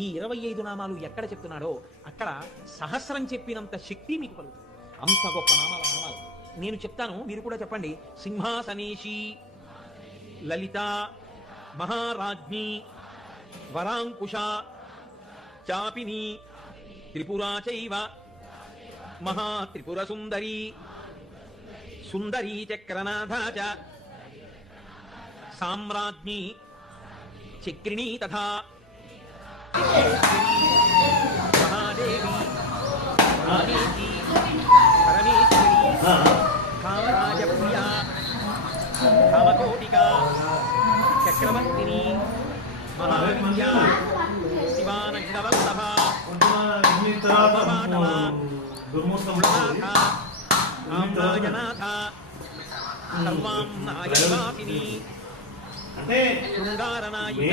ఈ 25 నామాలు ఎక్కడ చెప్తున్నాడో అక్కడ సహస్రం చెప్పినంత శక్తి మీకు కలుగుతుంది. అంత గొప్ప నామాలు. నేను చెప్తాను, మీరు కూడా చెప్పండి. సింహాసనేషి, లలిత, మహారాజ్ఞి, వరాంకుశ, చాపిని, త్రిపురా చైవ, మహాత్రిపుర సుందరి, సుందరీ చక్రనాథ చ, సామ్రాజ్ఞి, చక్రిణీ తథా మహాదేవి, రామేశి, పరమేశ్వరి, కామరాజప్రియ, కామకోటిక, చక్రవర్తిని, మహావిద్య, శివానందవల్లభ, రామనాథ, సర్వాంనాయవాసిని, శృంగారనాయిక.